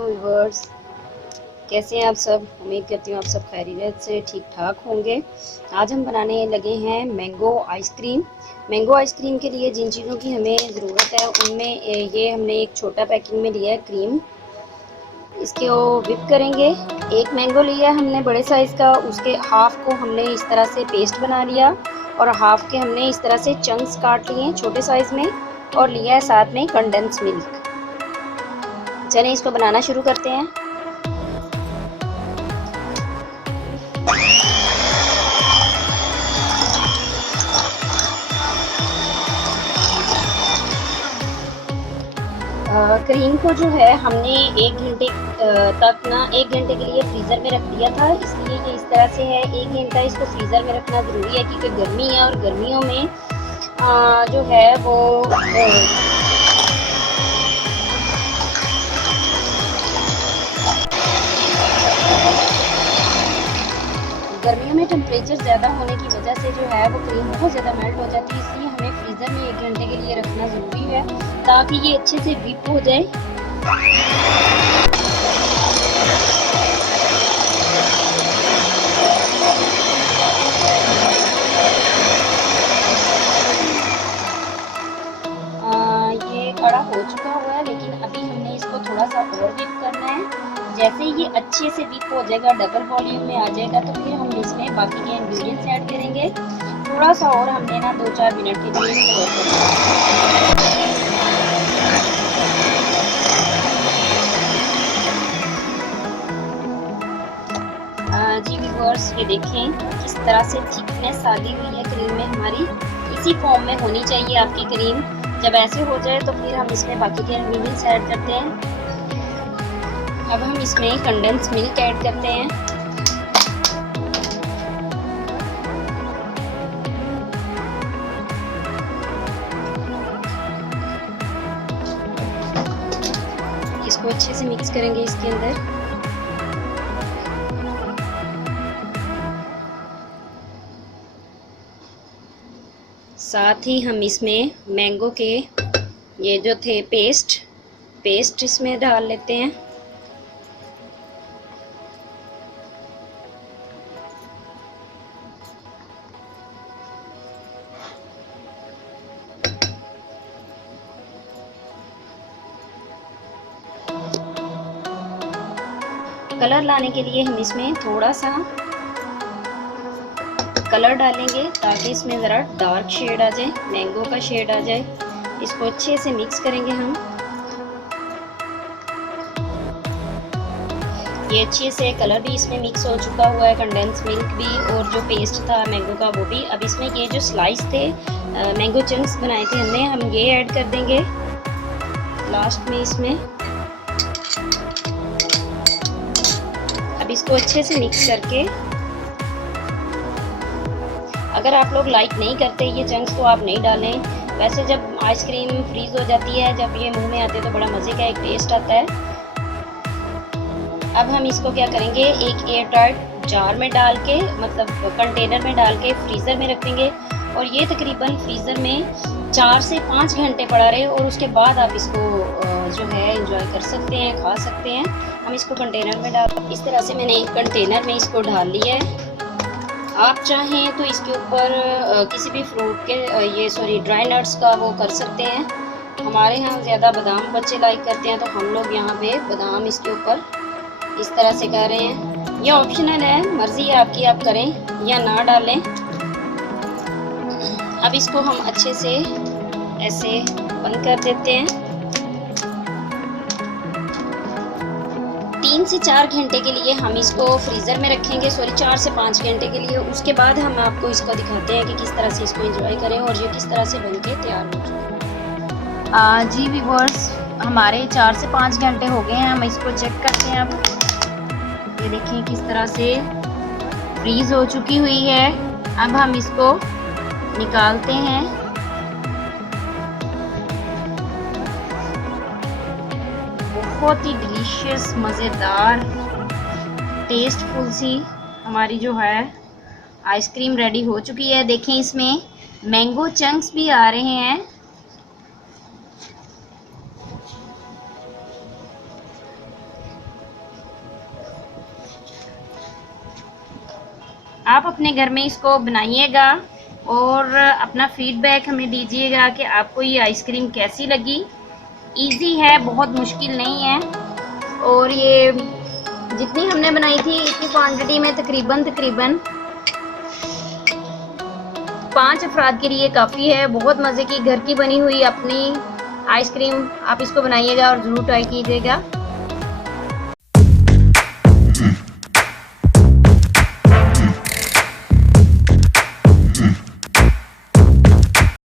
Viewers, कैसे हैं आप सब। उम्मीद करती हूँ आप सब खैरियत से ठीक ठाक होंगे। आज हम बनाने लगे हैं मैंगो आइसक्रीम। मैंगो आइसक्रीम के लिए जिन चीज़ों की हमें ज़रूरत है उनमें ये हमने एक छोटा पैकिंग में लिया है क्रीम। इसके वो विप करेंगे। एक मैंगो लिया हमने बड़े साइज़ का, उसके हाफ को हमने इस तरह से पेस्ट बना लिया और हाफ के हमने इस तरह से चंक्स काट लिए छोटे साइज़ में, और लिया है साथ में कंडेंस मिल्क। चलिए इसको बनाना शुरू करते हैं। क्रीम को जो है हमने 1 घंटे तक ना 1 घंटे के लिए फ्रीज़र में रख दिया था, इसलिए ये इस तरह से है। 1 घंटा इसको फ्रीज़र में रखना ज़रूरी है क्योंकि गर्मी है और गर्मियों में जो है वो गर्मियों में टेम्परेचर ज़्यादा होने की वजह से जो है वो क्रीम बहुत ज़्यादा मेल्ट हो जाती है, इसलिए हमें फ्रीज़र में 1 घंटे के लिए रखना ज़रूरी है ताकि ये अच्छे से विप हो जाए। ये कड़ा हो चुका हुआ है, लेकिन अभी हमने इसको थोड़ा सा और विप करना है। जैसे ये अच्छे से विप हो जाएगा, डबल वॉल्यूम में आ जाएगा, तो फिर हम इसमें बाकी के इंग्रेडिएंट्स ऐड करेंगे। थोड़ा सा और हमने ना 2-4 मिनट के लिए इसको और करना है। जी व्यूअर्स, ये देखें किस तरह से थिकनेस आ गई हुई है क्रीम में हमारी। इसी फॉर्म में होनी चाहिए आपकी क्रीम। जब ऐसे हो जाए तो फिर हम इसमें बाकी के इंग्रेडिएंट्स ऐड करते हैं। अब हम इसमें कंडेंस मिल्क ऐड करते हैं। इसको अच्छे से मिक्स करेंगे इसके अंदर। साथ ही हम इसमें मैंगो के ये जो थे पेस्ट इसमें डाल लेते हैं। कलर लाने के लिए हम इसमें थोड़ा सा कलर डालेंगे ताकि इसमें ज़रा डार्क शेड आ जाए, मैंगो का शेड आ जाए। इसको अच्छे से मिक्स करेंगे हम। ये अच्छे से कलर भी इसमें मिक्स हो चुका हुआ है, कंडेंस मिल्क भी और जो पेस्ट था मैंगो का वो भी। अब इसमें ये जो स्लाइस थे मैंगो चंक्स बनाए थे हमने, हम ये ऐड कर देंगे लास्ट में इसमें। अब इसको अच्छे से मिक्स करके, अगर आप लोग लाइक नहीं करते ये चंक्स तो आप नहीं डालें। वैसे जब आइसक्रीम फ्रीज हो जाती है, जब ये मुंह में आते तो बड़ा मज़े का एक टेस्ट आता है। अब हम इसको क्या करेंगे, एक एयर टाइट जार में डाल के, मतलब कंटेनर में डाल के फ्रीज़र में रखेंगे और ये तकरीबन फ्रीज़र में 4 से 5 घंटे पड़ा रहे और उसके बाद आप इसको जो है एंजॉय कर सकते हैं, खा सकते हैं। हम इसको कंटेनर में डाल, इस तरह से मैंने एक कंटेनर में इसको डाल लिया है। आप चाहें तो इसके ऊपर किसी भी फ्रूट के ड्राई नट्स का वो कर सकते हैं। हमारे यहाँ ज़्यादा बादाम बच्चे लाइक करते हैं, तो हम लोग यहाँ पे बादाम इसके ऊपर इस तरह से कर रहे हैं। ये ऑप्शनल है, मर्ज़ी है आपकी, आप करें या ना डालें। अब इसको हम अच्छे से ऐसे बंद कर देते हैं। 3 से 4 घंटे के लिए हम इसको फ्रीज़र में रखेंगे, 4 से 5 घंटे के लिए। उसके बाद हम आपको इसको दिखाते हैं कि किस तरह से इसको एंजॉय करें और ये किस तरह से बनके तैयार हो जाए। जी व्यूअर्स, हमारे 4 से 5 घंटे हो गए हैं। हम इसको चेक करते हैं। अब ये देखें किस तरह से फ्रीज़ हो चुकी हुई है। अब हम इसको निकालते हैं। बहुत ही डिलीशियस, मज़ेदार, टेस्टफुल सी हमारी जो है आइसक्रीम रेडी हो चुकी है। देखें इसमें मैंगो चंक्स भी आ रहे हैं। आप अपने घर में इसको बनाइएगा और अपना फीडबैक हमें दीजिएगा कि आपको ये आइसक्रीम कैसी लगी। इजी है, बहुत मुश्किल नहीं है। और ये जितनी हमने बनाई थी इतनी क्वांटिटी में तकरीबन 5 अफराद के लिए काफ़ी है। बहुत मज़े की घर की बनी हुई अपनी आइसक्रीम आप इसको बनाइएगा और ज़रूर ट्राई कीजिएगा।